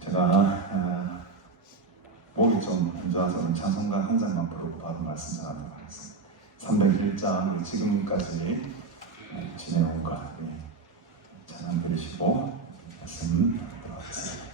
제가 목이 좀 안 좋아서 찬송가 한 장만 부르고 바로 말씀 전하도록 하겠습니다. 301장 지금까지 지내온 것 찬양 들으시고 말씀 하도록 하겠습니다.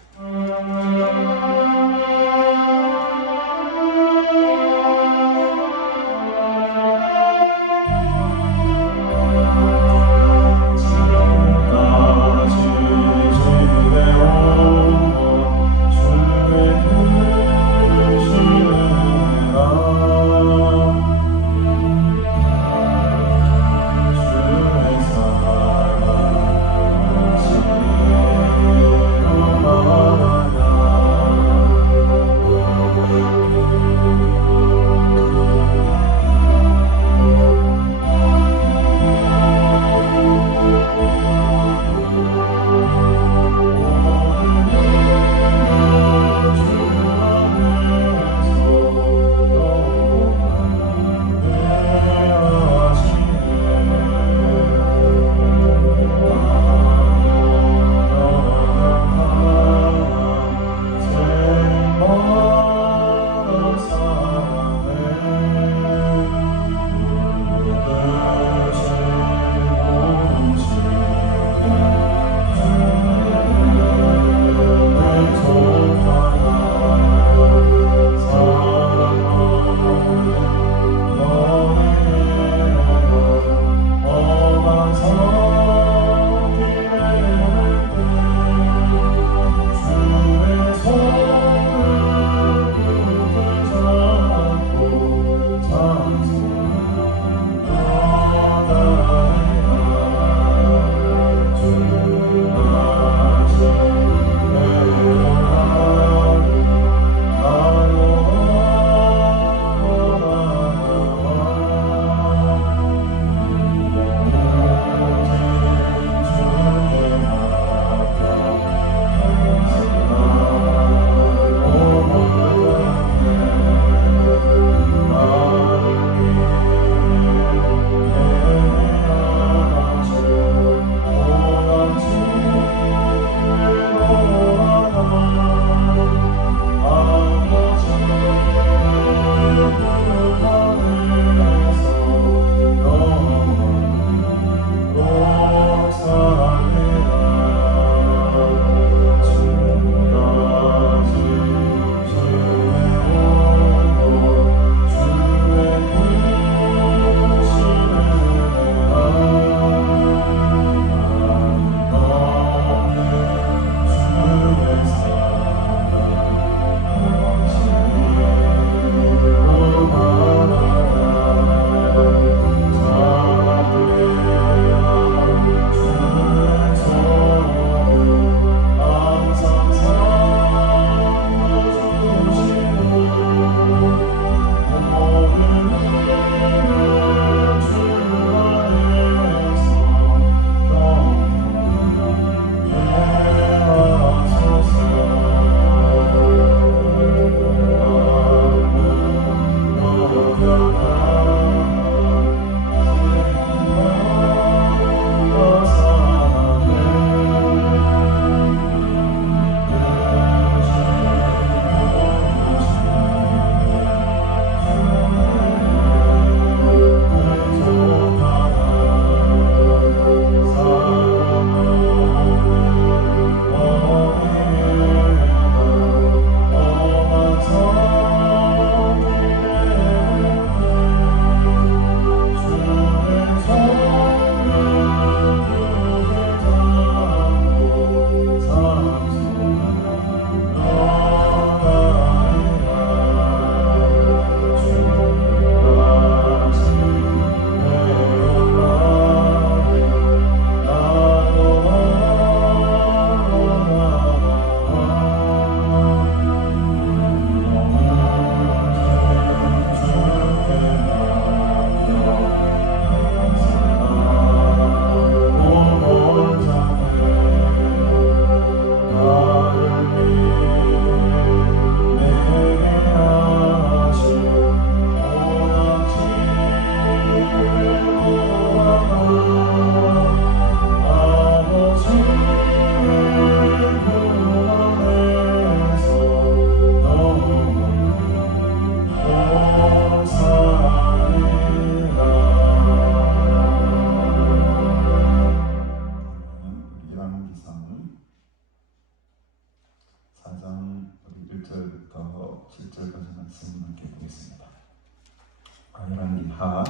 열왕기하,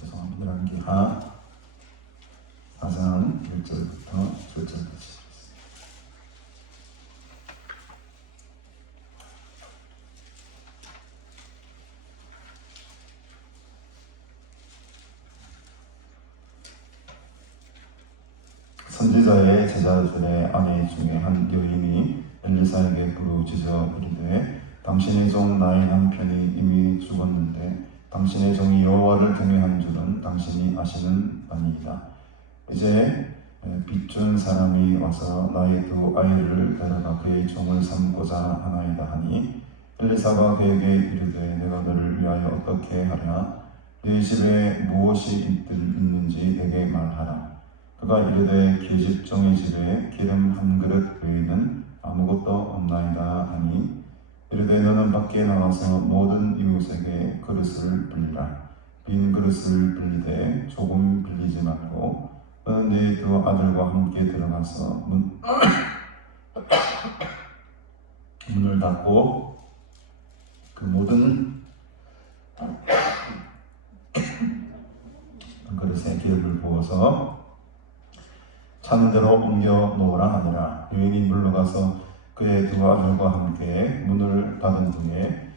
죄송합니다. 열왕기하 4장 1절부터 7절까지. 선지자의 제자들의 아내 중에 한 여인이 엘리사에게 부르짖어 이르되 당신의 종 나의 남편이 이미 죽었는데 당신의 종이 여호와를 경외한 줄은 당신이 아시는 바니이다. 이제 빚준 사람이 와서 나의 두 아이를 데려가 그의 종을 삼고자 하나이다 하니 엘리사가 그에게 이르되 내가 너를 위하여 어떻게 하랴? 네 집에 무엇이 있는지 내게 말하라. 그가 이르되 계집 종의 집에 기름 한 그릇 외에는 아무것도 없나이다 하니 이르되 너는 밖에 나가서 모든 이웃에게 그릇을 빌리라. 빈 그릇을 빌리되 조금 빌리지 말고 너는 네 두 아들과 함께 들어가서 문을 닫고 그 모든 그릇에 기름을 부어서 차는 대로 옮겨 놓으라 하니라. 여인이 물러가서 그의 두 아들과 함께 문을 닫은 후에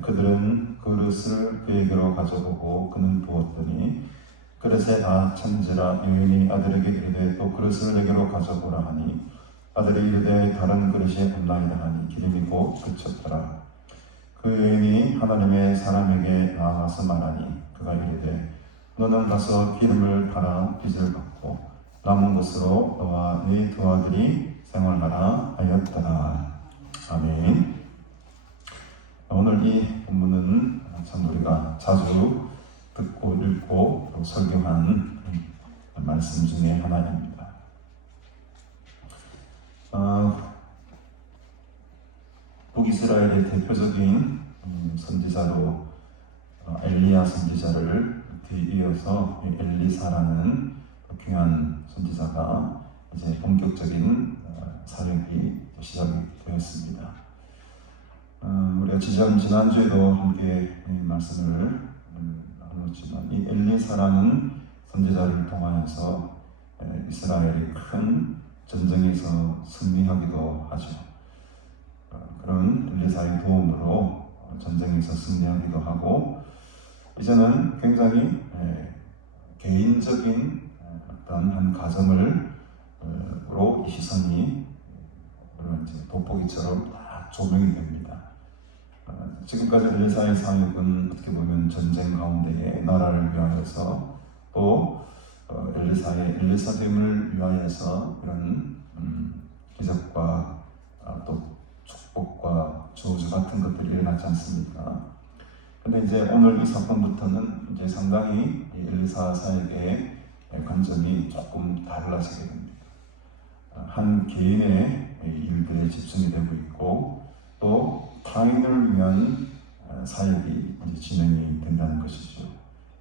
그들은 그릇을 그에게로 가져오고 그는 부었더니 그릇에 다 찬지라. 여인이 아들에게 이르되 또 그릇을 내게로 가져오라 하니 아들이 이르되 다른 그릇이 없나이다 하니 기름이 곧 그쳤더라. 그 여인이 하나님의 사람에게 나아가서 말하니 그가 이르되 너는 가서 기름을 팔아 빚을 갚고 남은 것으로 너와 네 두 아들이 생활하라 하였더라. 아멘. 오늘 이 본문은 참 우리가 자주 듣고 읽고 또 설교한 말씀 중에 하나입니다. 북이스라엘의 대표적인 선지자로 엘리야 선지자를 뒤이어서 엘리사라는 귀한 선지자가 이제 본격적인 사역이 시작이 되었습니다. 우리가 지난주에도 함께 말씀을 나눴지만 이 엘리사라는 선지자를 통하여서 이스라엘이 큰 전쟁에서 승리하기도 하죠. 그런 엘리사의 도움으로 전쟁에서 승리하기도 하고 이제는 굉장히 개인적인 어떤 한 가정으로 시선이 이제 돋보기처럼 다 조명이 됩니다. 지금까지 엘리사의 사역은 어떻게 보면 전쟁 가운데에 나라를 위하여서 또 엘리사의 엘리사됨을 위하여서 이런 기적과 또 축복과 저주 같은 것들이 일어나지 않습니까? 근데 이제 오늘 이 사건부터는 이제 상당히 엘리사 사역의 관점이 조금 달라지게 됩니다. 한 개인의 일들에 집중이 되고 있고 또 타인을 위한 사역이 이제 진행이 된다는 것이죠.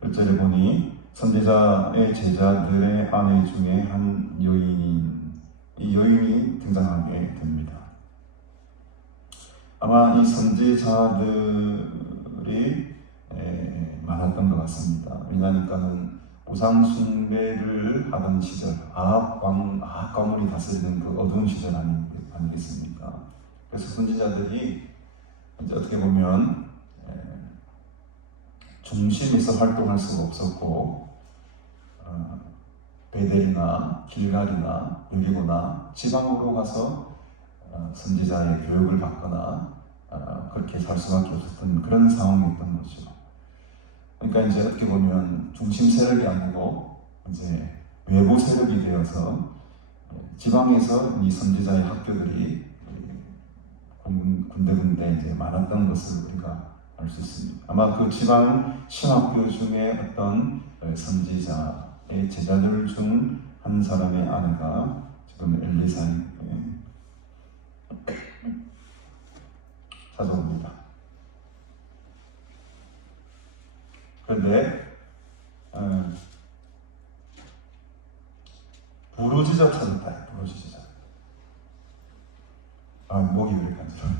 1절에 보니 선지자의 제자들의 아내 중에 한 이 여인이 등장하게 됩니다. 아마 이 선지자들이 많았던 것 같습니다. 왜냐하니까는 우상 숭배를 하던 시절, 아합 가문이 다스리는 그 어두운 시절 아니겠습니까? 그래서 선지자들이 이제 어떻게 보면 중심에서 활동할 수가 없었고 베델이나 길갈이나 여리고나 지방으로 가서 선지자의 교육을 받거나 그렇게 살 수밖에 없었던 그런 상황이었던 거죠. 그러니까 이제 어떻게 보면 중심 세력이 아니고 이제 외부 세력이 되어서 지방에서 이 선지자의 학교들이 군데군데 이제 많았던 것을 우리가 알 수 있습니다. 아마 그 지방 신학교 중에 어떤 선지자의 제자들 중 한 사람의 아내가 지금 엘리사에게 찾아옵니다. 그런데 부르짖어 찾았다. 부르짖어. 목이 왜 이렇게 안 들어요?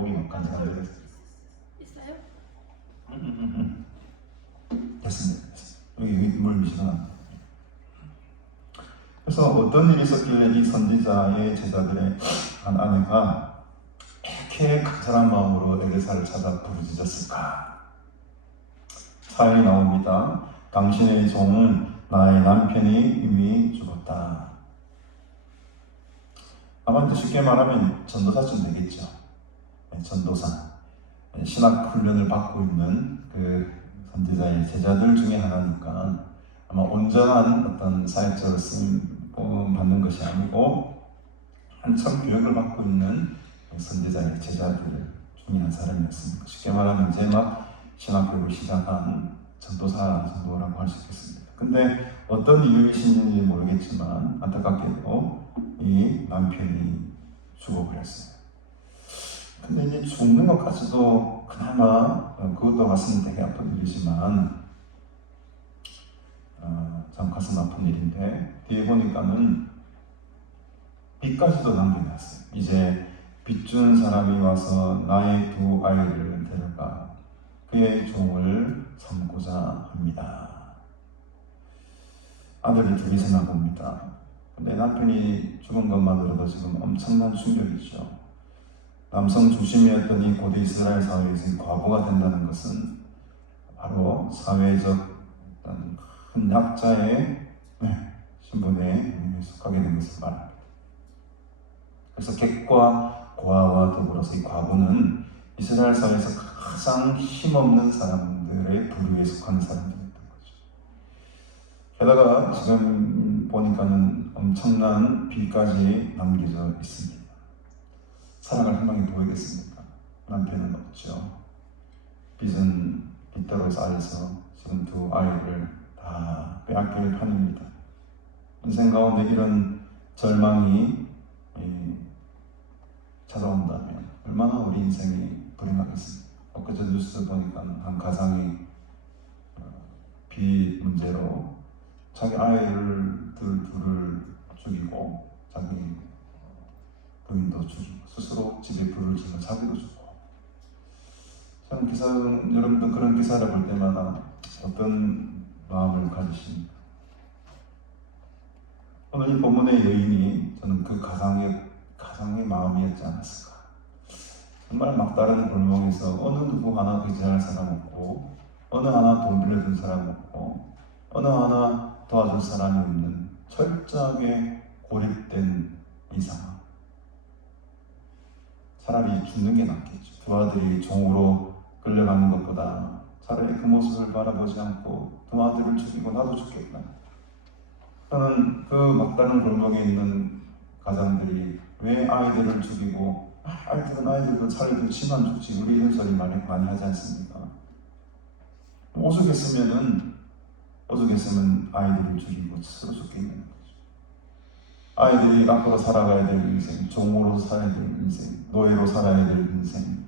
목이 간지간지 있어요? 됐습니다. 여기 물 미시면 그래서 어떤 일이 있었길래 이 선지자의 제자들의 한 아내가 이렇게 간절한 마음으로 엘리사를 찾아 부르짖었을까? 사연이 나옵니다. 당신의 종은 나의 남편이 이미 죽었다. 아마 이제 쉽게 말하면 전도사쯤 되겠죠. 전도사. 신학 훈련을 받고 있는 그 선지자의 제자들 중에 하나니까 아마 온전한 어떤 사역자로 쓰임 받는 것이 아니고 한참 교육을 받고 있는 선지자의 제자들 중에 한 사람이었습니다. 쉽게 말하면 이제 막 신학교를 시작한 전도사 정도라고 할 수 있겠습니다. 근데 어떤 이유이신지 모르겠지만 안타깝게도 이 남편이 죽어버렸어요. 근데 이제 죽는 것까지도 그나마 그것도 가슴 되게 아픈 일이지만 참 가슴 아픈 일인데 뒤에 보니까는 빚까지도 남겨놨어요. 이제 빚 준 사람이 와서 나의 두 아이를 데려가 그의 종을 삼고자 합니다. 아들이 둘이 있나 봅니다. 근데 남편이 죽은 것만으로도 지금 엄청난 충격이죠. 남성 중심이었던 이 고대 이스라엘 사회에서 과부가 된다는 것은 바로 사회적 어떤 큰 약자의 신분에 속하게 된 것을 말합니다. 그래서 객과 고아와 더불어서 이 과부는 이스라엘 사회에서 가장 힘없는 사람들의 부류에 속하는 사람들이었던 거죠. 게다가 지금 보니까는 엄청난 빚까지 남겨져 있습니다. 살아갈 희망이 보이겠습니까? 남편은 없죠. 빚은 빚대로 쌓여서 지금 두 아이를 다 빼앗길 판입니다. 인생 가운데 이런 절망이 찾아온다면 얼마나 우리 인생이 불행하겠습니까? 엊그제 뉴스 보니까 한 가장이 빚 문제로 자기 아이를 둘을 죽이고 자기 부인도 죽이고 스스로 집에 불을 지며 자기도 죽고 저는 기사 여러분도 그런 기사를 볼 때마다 어떤 마음을 가지십니까? 오늘 이 본문의 여인이 저는 그 가장의 마음이었지 않았을까. 정말 막다른 골목에서 어느 누구 하나 의지할 사람 없고 어느 하나 돈 빌려준 사람 없고 어느 하나 도와줄 사람이 없는 철저하게 고립된 이 상황. 차라리 죽는 게 낫겠죠. 두 아들이 종으로 끌려가는 것보다 차라리 그 모습을 바라보지 않고 두 아들을 죽이고 나도 죽겠다. 저는 그 막다른 골목에 있는 가장들이 왜 아이들을 죽이고 아이들도 차라리 치만 죽지 우리 이런 소리 많이 하지 않습니까? 오죽했으면 아이들을 죽이고 스스로 죽겠는 거죠. 아이들이 앞으로 살아가야 될 인생, 종으로 살아야 될 인생, 노예로 살아야 될 인생,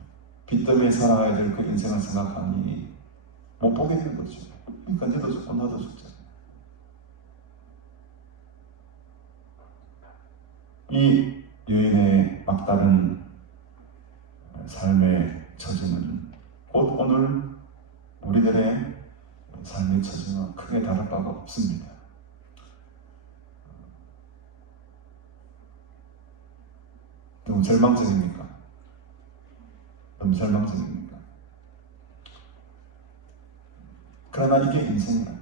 빚 때문에 살아가야 될 그 인생을 생각하니 못 보게 되는 거죠. 그러니까 너도 죽고 나도 죽자. 이 여인의 막다른 삶의 처지는 곧 오늘 우리들의 삶의 처지와 크게 다를 바가 없습니다. 너무 절망적입니까? 너무 절망적입니까? 그러나 이게 인생이다.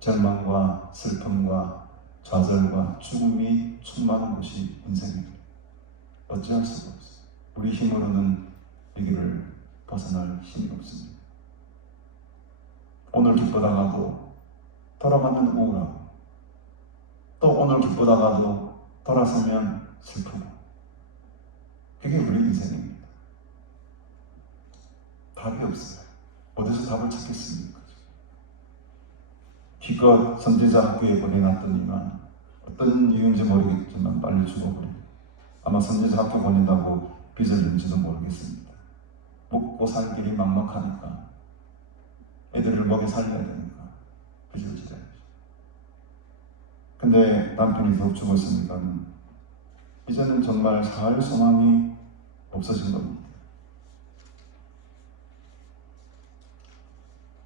절망과 슬픔과 좌절과 죽음이 충만한 것이 인생입니다. 어찌할 수가 없어요. 우리 힘으로는 이 길을 벗어날 힘이 없습니다. 오늘 기쁘다가도 돌아가면 우울하고 또 오늘 기쁘다가도 돌아서면 슬프고 그게 우리 인생입니다. 답이 없어요. 어디서 답을 찾겠습니까? 기껏 선지자 학교에 보내놨더니만 어떤 이유인지 모르겠지만 빨리 죽어버리고 아마 선지자 학교 보낸다고 빚을 낸지도 모르겠습니다. 먹고 살 길이 막막하니까 애들을 먹여 살려야 되니까 빚을 지려야죠. 근데 남편이 더욱 죽었으니까 이제는 정말 살 소망이 없어진 겁니다.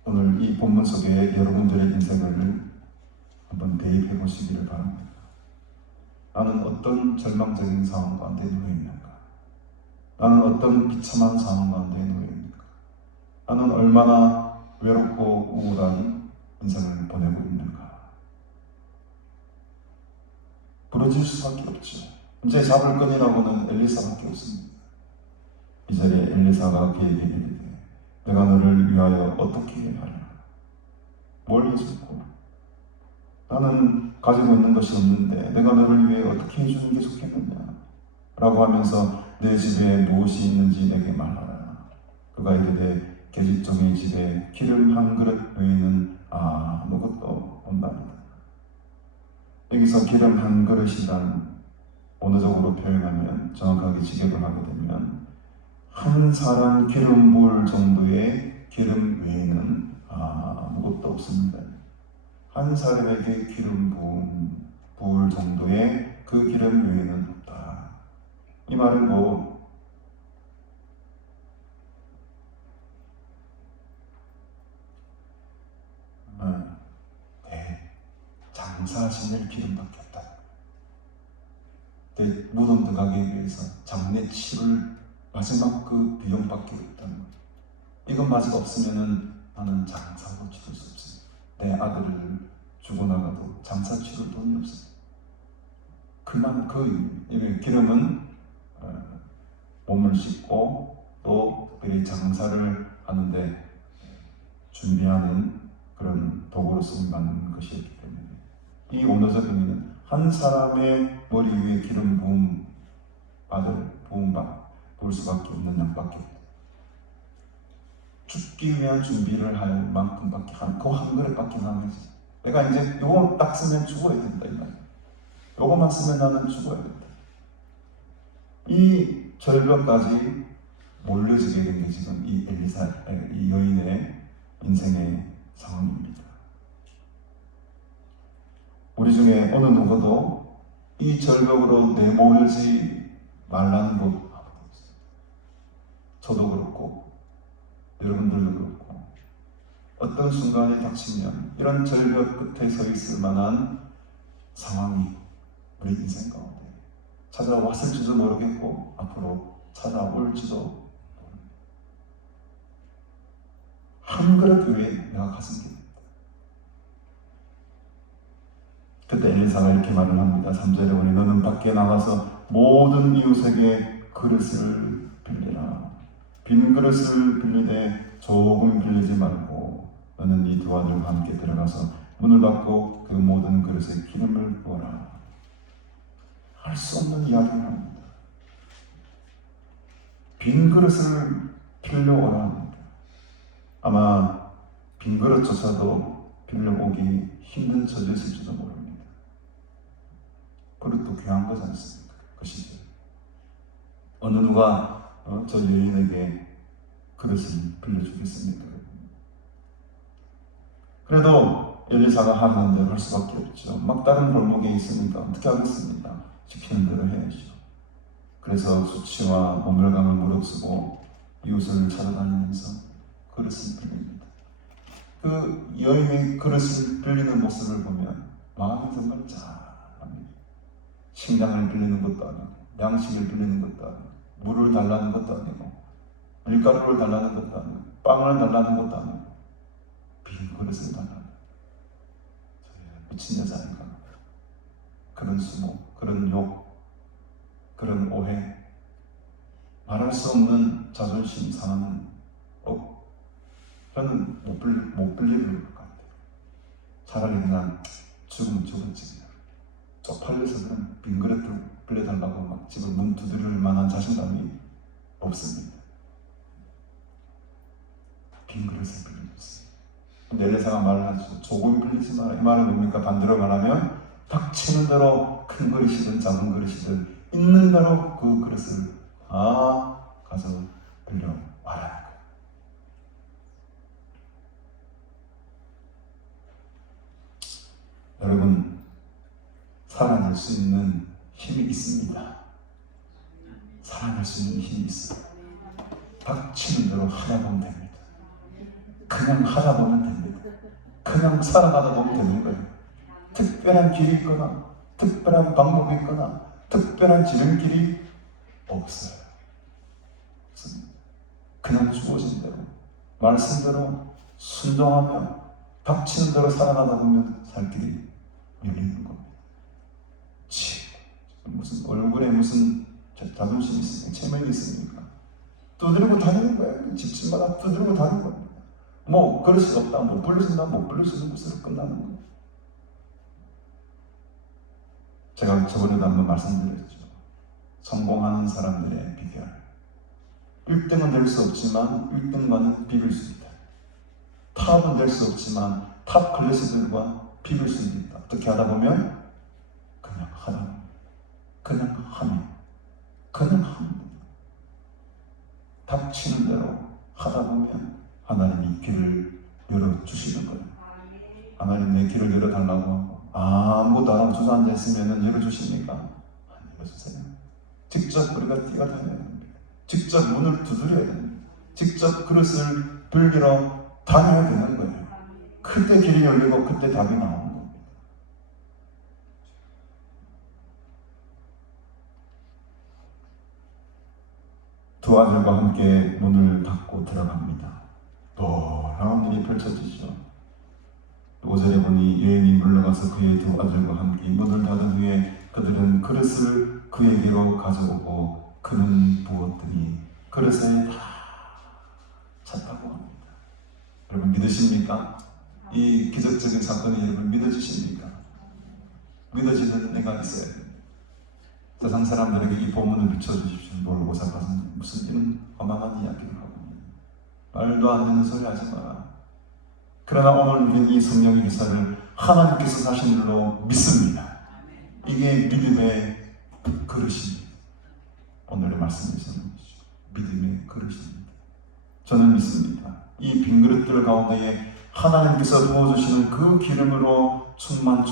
오늘 이 본문 속에 여러분들의 인생을 한번 대입해 보시기를 바랍니다. 나는 어떤 절망적인 상황 가운데 놓여 있는가? 나는 어떤 비참한 상황 가운데 놓여 있는가? 나는 얼마나 외롭고 우울한 인생을 보내고 있는가? 부러질 수밖에 없죠. 이제 잡을 끈이라고는 엘리사밖에 없습니다. 이 자리에 엘리사가 그에게 이르되 내가 너를 위하여 어떻게 하랴? 뭘 해줄고? 나는 가지고 있는 것이 없는데 내가 너를 위해 어떻게 해주는 게 좋겠느냐? 라고 하면서 내 집에 무엇이 있는지 내게 말하라. 그가 이르되 계집종의 집에 기름 한 그릇 외에는 아무것도 없나이다. 여기서 기름 한 그릇이란 언어적으로 표현하면, 정확하게 직역을 하게 되면 한 사람 기름 부을 정도의 기름 외에는 아무것도 없습니다. 한 사람에게 기름 부을 정도의 그 기름 외에는 없다. 이 말은 장사 지낼 기름밖에 없다. 내 무덤 들어가기 위해서 장례 치를 마지막 그 비용밖에 없다는 것. 이것마저 없으면은 나는 장사로 치를 수 없습니다. 내 아들을 죽어나가도 장사 치를 돈이 없습니다. 그만 기름은 몸을 씻고 또 특별히 장사를 하는데 준비하는 그런 도구로 쓰임받는 것이었기 때문에 이 언어적 의미는 한 사람의 머리 위에 기름 부을 수밖에 없는 양밖에 없다. 죽기 위한 준비를 할 만큼밖에 그 한 그릇밖에 남아있어. 내가 이제 요거 딱 쓰면 죽어야 된다 이 말이야. 요거만 쓰면 나는 죽어야 된다. 이 절벽까지 몰려지게 된 게 지금 이 여인의 인생의 상황입니다. 우리 중에 어느 누구도 이 절벽으로 내몰지 말라는 법 아무도 없어요. 저도 그렇고 여러분들도 그렇고 어떤 순간에 닥치면 이런 절벽 끝에 서 있을 만한 상황이 우리 인생 가운데 찾아왔을지도 모르겠고 앞으로 찾아올지도 모릅니다. 한 그릇 위에 내가 가슴 깁니다. 그때 엘리사가 이렇게 말을 합니다. 3절에 보니 너는 밖에 나가서 모든 이웃에게 그릇을 빌리라. 빈 그릇을 빌리되 조금 빌리지 말고 너는 네 두 아들과 함께 들어가서 문을 닫고 그 모든 그릇에 기름을 부어라. 할 수 없는 이야기를 합니다. 빈 그릇을 빌려오라 합니다. 아마 빈 그릇조차도 빌려오기 힘든 처지였을지도 모릅니다. 그릇도 귀한 거지 않습니까? 그 시절 어느 누가 저 여인에게 그릇을 빌려주겠습니까? 그래도 엘리사가 하는 대로 할 수밖에 없죠. 막다른 골목에 있으니까 어떻게 하겠습니까? 시키는 대로 해야죠. 그래서 수치와 모멸감을 무릅쓰고 이웃을 찾아다니면서 그릇을 빌립니다. 그 여인의 그릇을 빌리는 모습을 보면 마음이 정말 짠합니다. 식량을 빌리는 것도 아니고 양식을 빌리는 것도 아니고 물을 달라는 것도 아니고 밀가루를 달라는 것도 아니고 빵을 달라는 것도 아니고 빈 그릇을 달라는 미친 여자 아닌가. 그런 수모, 그런 욕, 그런 오해, 말할 수 없는 자존심 상하는 저는 못 빌릴 것 같아요. 차라리 그냥 죽으면 죽을지 쪽팔려서 그냥 빈 그릇을 빌려달라고 막 집을 문 두드릴 만한 자신감이 없습니다. 빈 그릇을 빌려주세요. 근데 엘리사가 말을 하죠. 조금 빌리지 마라. 이 말은 뭡니까? 반대로 말하면 닥치는 대로 큰 그릇이든 작은 그릇이든 있는 대로 그 그릇을 가서 빌려와라. 여러분, 살아낼 수 있는 힘이 있습니다. 살아날 수 있는 힘이 있어요. 닥치는 대로 하다 보면 됩니다. 그냥 하다 보면 됩니다. 그냥 살아가다 보면 되는 거예요. 특별한 길이 있거나 특별한 방법이 있거나 특별한 지름길이 없어요. 그냥 주어진 대로 말씀대로 순종하며 닥치는 대로 살아가다 보면 살 길이 열리는 겁니다. 무슨 얼굴에 무슨 자존심이 있습니까? 체면이 있습니까? 두드리고 다니는 거예요. 집집마다 두드리고 다니는 겁니다. 뭐 그럴 수 없다, 못 불러준다, 못 불러주는 것으로 끝나는 거예요. 제가 저번에도 한번 말씀드렸죠. 성공하는 사람들의 비결. 1등은 될 수 없지만 1등과는 비빌 수 있다. 탑은 될 수 없지만 탑 클래스들과 비빌 수 있다. 어떻게 하다 보면 그냥 하다, 그냥 하면, 그냥 합니다. 닥치는 대로 하다 보면 하나님이 길을 열어주시는 거예요. 하나님 내 길을 열어달라고 하고 아무것도 안 하고 주저 앉아있으면 열어주십니까? 안 열어주세요. 직접 우리가 뛰어다녀야 됩니다. 직접 문을 두드려야 됩니다. 직접 그릇을 빌리러 다녀야 되는 거예요. 그때 길이 열리고 그때 답이 나오는 겁니다. 두 아들과 함께 문을 닫고 들어갑니다. 놀라운 일이 펼쳐지죠. 5절에 보니 여인이 물러가서 그의 두 아들과 함께 문을 닫은 후에 그들은 그릇을 그에게로 가져오고 그는 부었더니 그릇에 다 찼다고 합니다. 여러분 믿으십니까? 이 기적적인 사건이 여러분 믿어지십니까? 믿어지는 은혜가 있어야 됩니다. 세상 사람들에게 이 본문을 비춰주십시오. 모르고사 가서 무슨 이런 어마어마한 이야기를 하고 말도 안 되는 소리 하지 마라. 그러나 오늘 우리는 이 성령의 기사를 하나님께서 사신 일로 믿습니다. 이게 믿음의 그릇입니다. 오늘의 말씀에서는 믿음의 그릇입니다. 저는 믿습니다. 이 빈 그릇들 가운데에 하나님께서 부어주시는 그 기름으로 충만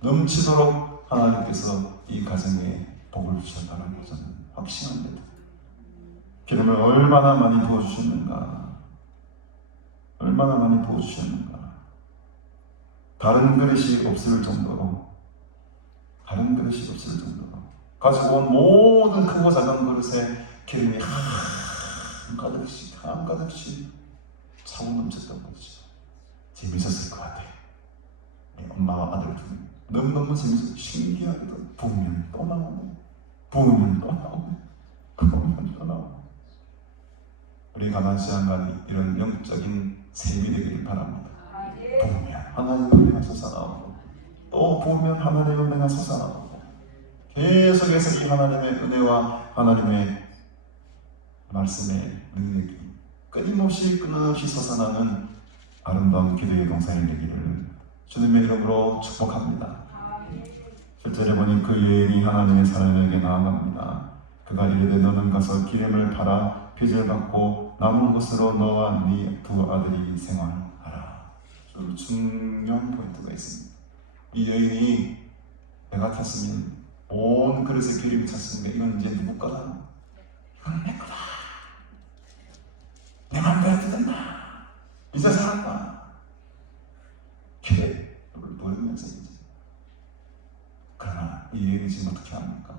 넘치도록 하나님께서 이 가정에 복을 주셨다는 것은 확신합니다. 기름을 얼마나 많이 부어주셨는가, 얼마나 많이 부어주셨는가. 다른 그릇이 없을 정도로, 다른 그릇이 없을 정도로 가지고 온 모든 크고 작은 그릇에 기름이 한가득씩 차고 넘쳤던 거죠. 재밌었을 것 같아요. 엄마와 아들 둘이 너무너무 재밌어요. 신기하게도 부으면 또 나오네, 부으면 또 나오네, 부으면 또 나오네. 우리 가난시안간이 이런 영적인 셈이 되기를 바랍니다. 부으면 하나님의 은혜가 솟아나오고 또 부으면 하나님의 은혜가 솟아나오고 계속해서 이 하나님의 은혜와 하나님의 말씀의 능력이 끊임없이 솟아나는 아름다운 기도의 동산이 되기를 주님의 이름으로 축복합니다. 실제로 보니 그 여인이 하나님의 사람에게 나아갑니다. 그가 이르되 너는 가서 기름을 팔아 빚을 받고 남은 것으로 너와 네 두 아들이 생활하라. 좀 중요한 포인트가 있습니다. 이 여인이 내 같았으면 온 그릇에 기름이 찼으니까 이건 이제 누구 거다? 이건 내 거다. 내 맘대로 뜯었나? 이제 살았다. 기대를 보이면서 이제. 그러나 이 여인이 지금 어떻게 합니까?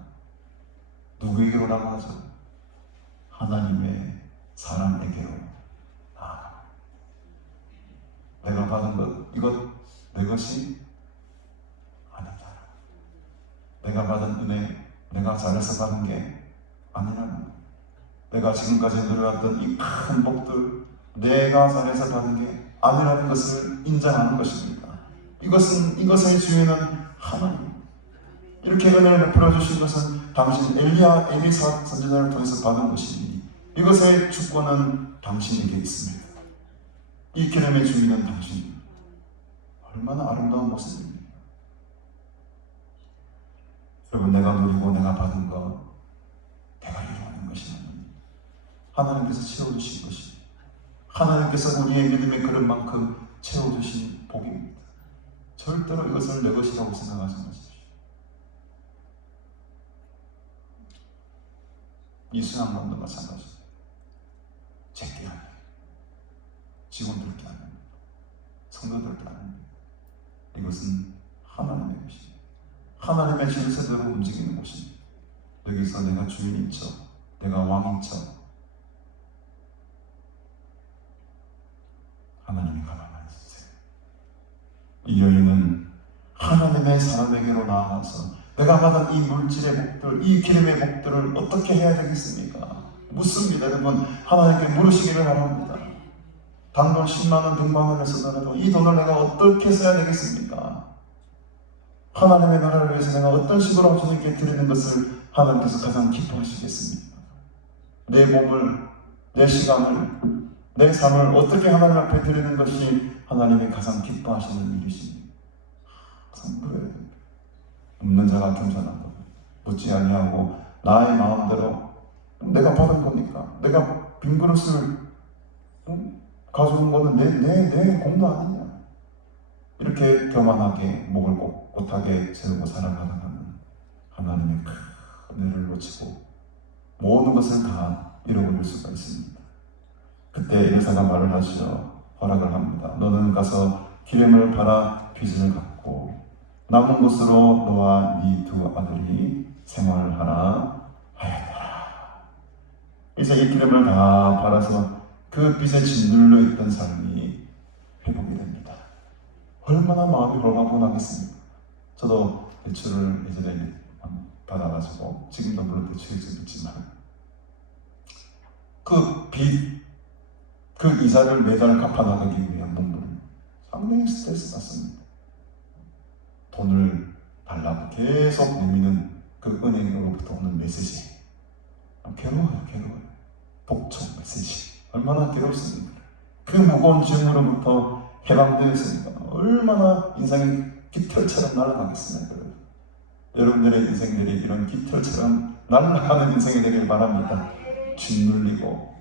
누구에게로 나가죠? 하나님의 사람에게로 나아가. 내가 받은 것, 이것 내 것이 아니다. 내가 받은 은혜, 내가 잘해서 받은 게 아니라는 것. 내가 지금까지 누려왔던 이 큰 복들, 내가 잘해서 받은 게 아니라는 것을 인정하는 것입니다. 이것의 주인은 하나님. 이렇게 은혜를 베풀어 주신 것은 당신 엘리사 선지자를 통해서 받은 것이니 이것의 주권은 당신에게 있습니다. 이 기름의 주인은 당신. 얼마나 아름다운 모습입니까? 여러분, 내가 누리고 내가 받은 것, 내가 이루어낸 것이 아닙니다. 하나님께서 채워주신 것입니다. 하나님께서 우리의 믿음의 그릇만큼 채워주신 복입니다. 절대로 이것을 내 것이라고 생각하지 마십시오. 이순환도 마찬가지입니다. 제게 하는, 직원들께 하는, 성도들께 하는, 이것은 하나님의 것입니다. 하나님의 질서대로 움직이는 것입니다. 여기서 내가 주인인 척, 내가 왕인 척, 하나님이 가만 안 있으세요. 이 여인은 하나님의 사람에게로 나아가서 내가 받은 이 물질의 복들, 이 기름의 복들을 어떻게 해야 되겠습니까? 묻습니다. 여러분, 하나님께 물으시기를 바랍니다. 단돈 10만원, 100만원을 쓰더라도 이 돈을 내가 어떻게 써야 되겠습니까? 하나님의 나라를 위해서 내가 어떤 식으로 주님께 드리는 것을 하나님께서 가장 기뻐하시겠습니까? 내 몸을, 내 시간을, 내 삶을 어떻게 하나님 앞에 드리는 것이 하나님이 가장 기뻐하시는 일이십니다. 항상 그래야 됩니다. 없는 자가 겸손하고 묻지 아니하고 나의 마음대로 내가 받은 거니까, 내가 빈 그릇을 가져온 거는 내 공도 아니냐, 이렇게 교만하게 목을 꼿꼿하게 세우고 살아가다가는 하나님의 큰 은혜를 놓치고 모든 것을 다 잃어버릴 수가 있습니다. 그때 엘리사가 말을 하시어 허락을 합니다. 너는 가서 기름을 팔아 빚을 갚고 남은 것으로 너와 네 두 아들이 생활하라 하였더라. 이제 이 기름을 다 팔아서 그 빚에 짓눌려 있던 삶이 회복이 됩니다. 얼마나 마음이 홀가분하겠습니까? 저도 대출을 예전에 받아가지고 지금도 물론 대출이 좀 있지만 그 빚, 그 이자를 매달 갚아나가기 위한 몸부림 상당히 스트레스 받습니다. 돈을 달라고 계속 내미는 그 은행으로부터 오는 메시지, 괴로워요. 복종 메시지 얼마나 괴롭습니까? 그 무거운 짐으로부터 해방되었으니까 얼마나 인생이 깃털처럼 날아가겠습니까? 여러분들의 인생들이 이런 깃털처럼 날아가는 인생이 되길 바랍니다. 짓눌리고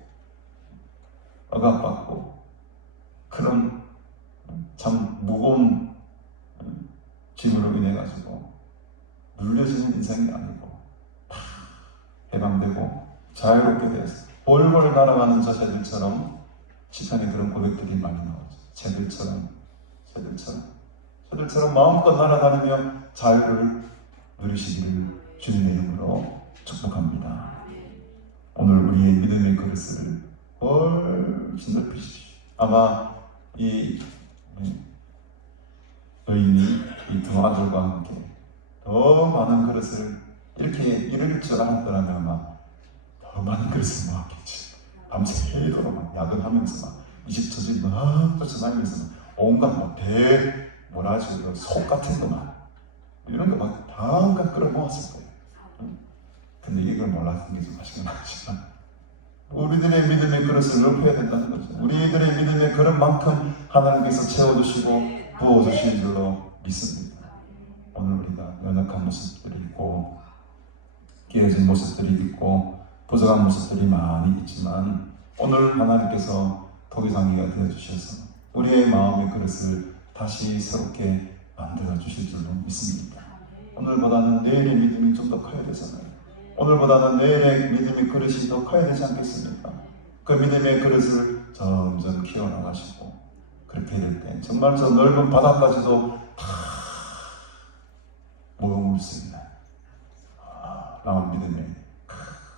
억압받고 그런 참 무거운 짐으로 인해 가지고 눌려지는 인생이 아니고 다 해방되고 자유롭게 되어서 볼볼 날아가는 저 새들처럼 시편에 그런 고백들이 많이 나오죠. 새들처럼 마음껏 날아다니며 자유를 누리시기를 주님의 이름으로 축복합니다. 오늘 우리의 믿음의 그릇을 훨씬 넓히십시오. 아마 이 여인이 이 두 아들과 함께 더 많은 그릇을 이렇게 이룰 줄 알았더라면 아마 더 많은 그릇을 모았겠지. 밤새도록 막 야근하면서 막 이 집 저 집 막 쫓아다니면서 온갖 속 같은 거만 이런 거 막 다 온갖 끌어 모았을 거예요. 근데 이걸 몰랐던 게 좀 아쉽긴 하지만 우리들의 믿음의 그릇을 넓혀야 된다는 거죠. 우리들의 믿음의 그릇만큼 하나님께서 채워주시고 부어주시는 줄로 믿습니다. 오늘 우리가 연약한 모습들이 있고 깨어진 모습들이 있고 부족한 모습들이 많이 있지만 오늘 하나님께서 토기상기가 되어주셔서 우리의 마음의 그릇을 다시 새롭게 만들어 주실 줄로 믿습니다. 오늘보다는 내일의 믿음이 좀 더 커야 되잖아요. 오늘보다는 내일의 믿음의 그릇이 더 커야 되지 않겠습니까? 그 믿음의 그릇을 점점 키워나가시고 그렇게 될 때 정말 저 넓은 바다까지도 다 모여올 수 있는 라운 믿음의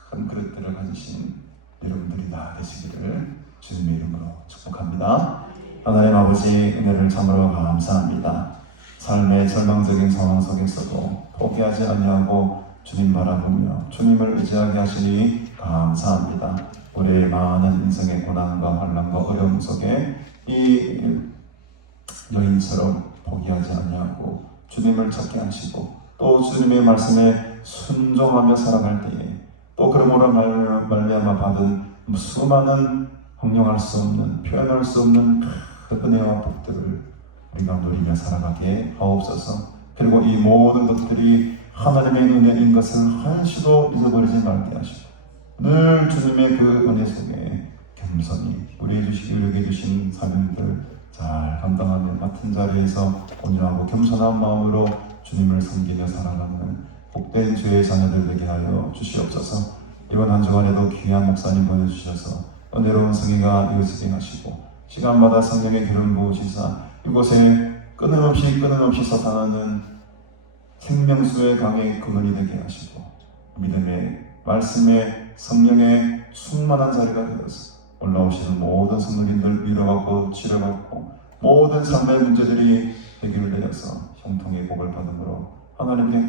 큰 그릇들을 가지신 여러분들이 다 되시기를 주님의 이름으로 축복합니다. 하나님 아버지 은혜를 참으로 감사합니다. 삶의 절망적인 상황 속에서도 포기하지 아니하고 주님 바라보며 주님을 의지하게 하시니 감사합니다. 우리의 많은 인생의 고난과 환난과 어려움 속에 이 여인처럼 포기하지 아니하고 주님을 찾게 하시고 또 주님의 말씀에 순종하며 살아갈 때에 또 그러므로 말미암아 받은 수많은 형용할 수 없는 표현할 수 없는 그 은혜와 복들을 우리가 누리며 살아가게 하옵소서. 그리고 이 모든 것들이 하나님의 은혜인 것을 한시도 잊어버리지 말게 하시고 늘 주님의 그 은혜 속에 겸손히 우리의 주시기 여겨 주신 사명들 잘 감당하며 맡은 자리에서 온유하고 겸손한 마음으로 주님을 섬기며 살아가는 복된 주의 자녀들 되게 하여 주시옵소서. 이번 한 주간에도 귀한 목사님 보내주셔서 은혜로운 승리가 이어지게 하시고 시간마다 성령의 기름 부으시사 이곳에 끊임없이 솟아나는 생명수의 강의 근원이 되게 하시고 믿음의 말씀의 성령의 충만한 자리가 되어서 올라오시는 모든 성도님들 위로받고 치료받고 모든 삶의 문제들이 해결되어서 형통의 복을 받음으로 하나님께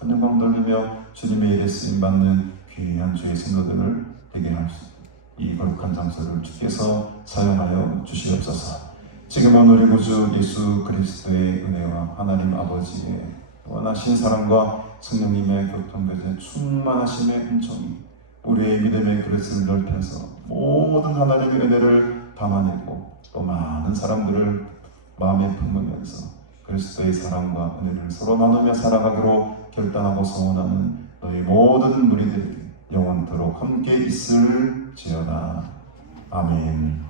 큰 영광 돌리며 주님의 일에 쓰임받는 귀한 주의 성도들을 되게 할 수 있고 이 거룩한 장소를 주께서 사용하여 주시옵소서. 지금은 우리 구주 예수 그리스도의 은혜와 하나님 아버지의 원하신 사랑과 성령님의 교통교제 충만하심의 은총이 우리의 믿음의 그릇을 넓혀서 모든 하나님의 은혜를 담아내고 또 많은 사람들을 마음에 품으면서 그리스도의 사랑과 은혜를 서로 나누며 살아가기로 결단하고 소원하는 너희 모든 무리들에게 영원토록 함께 있을지어다. 아멘.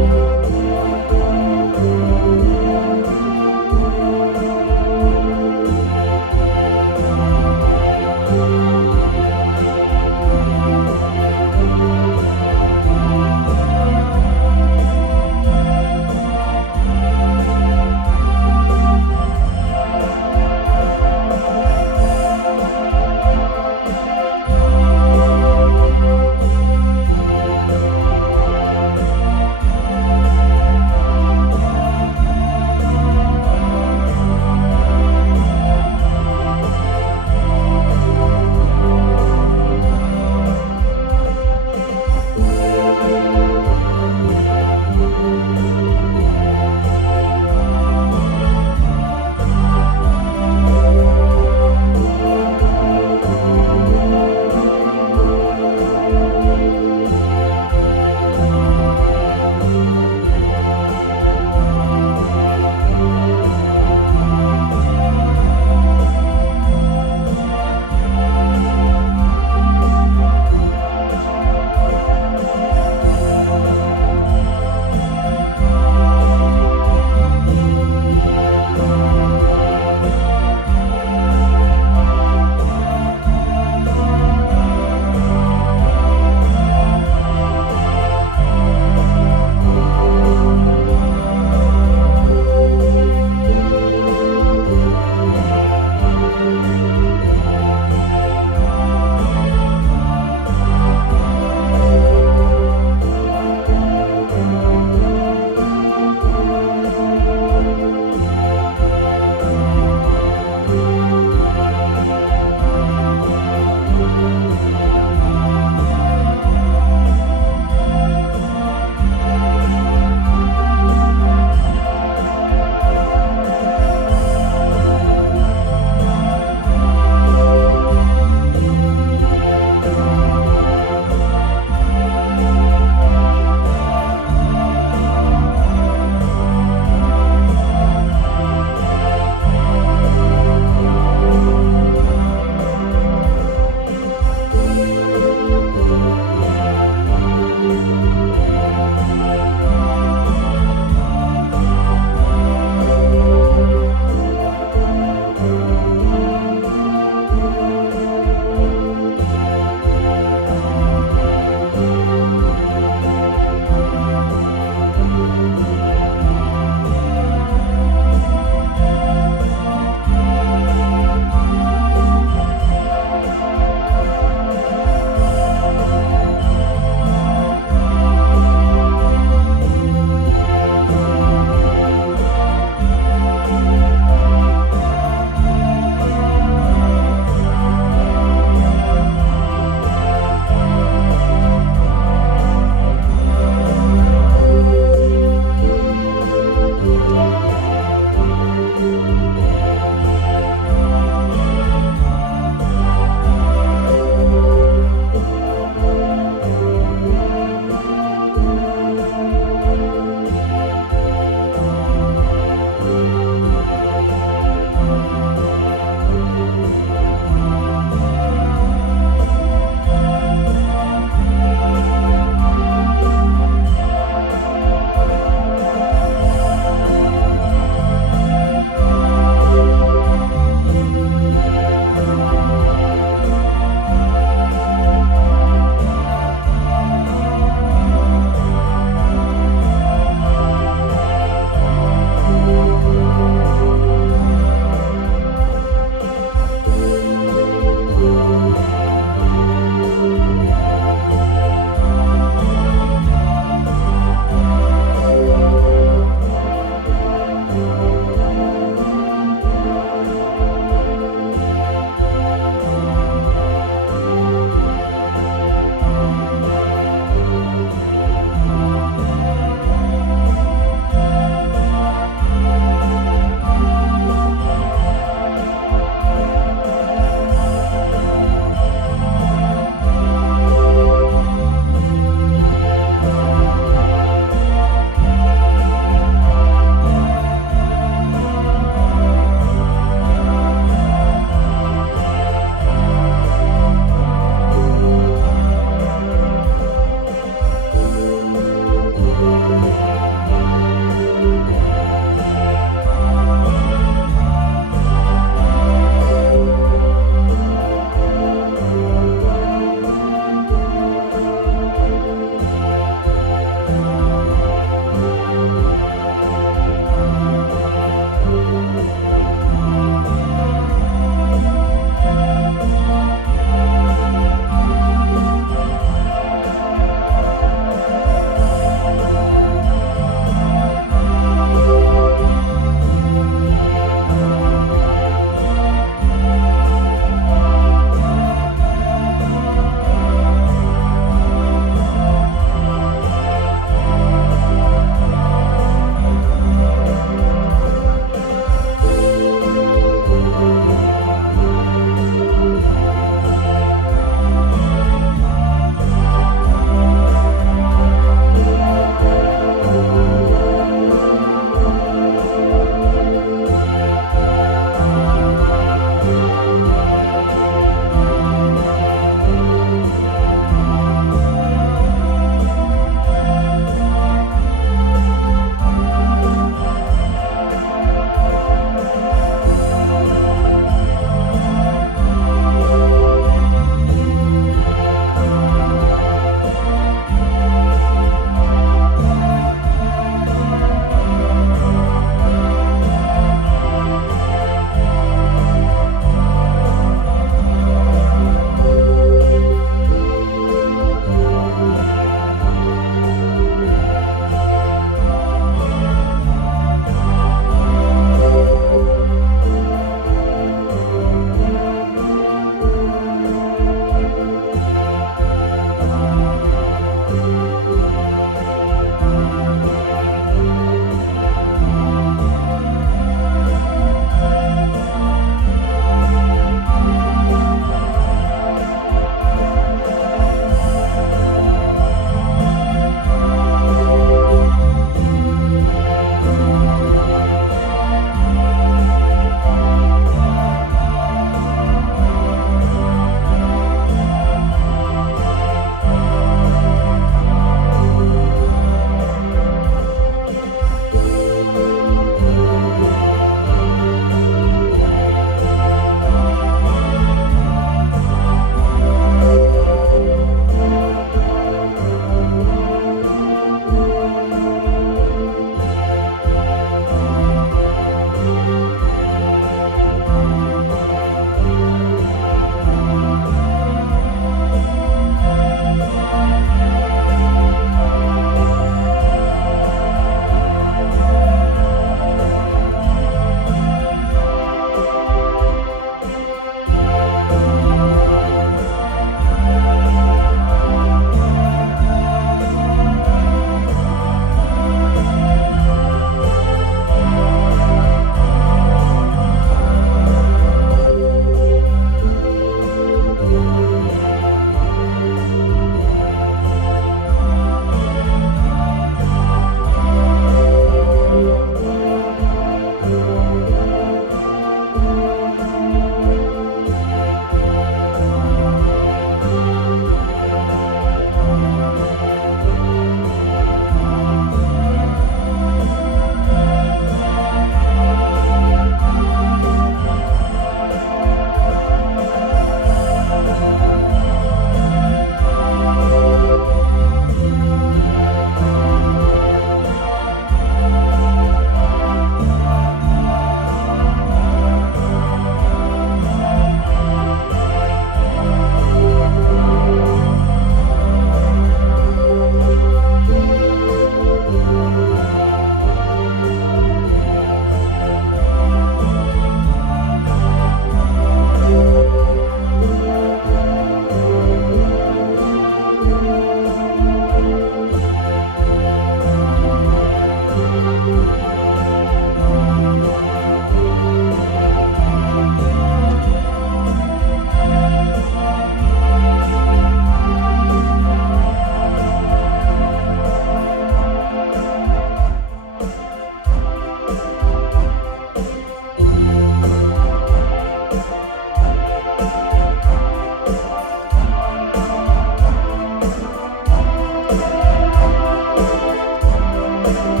주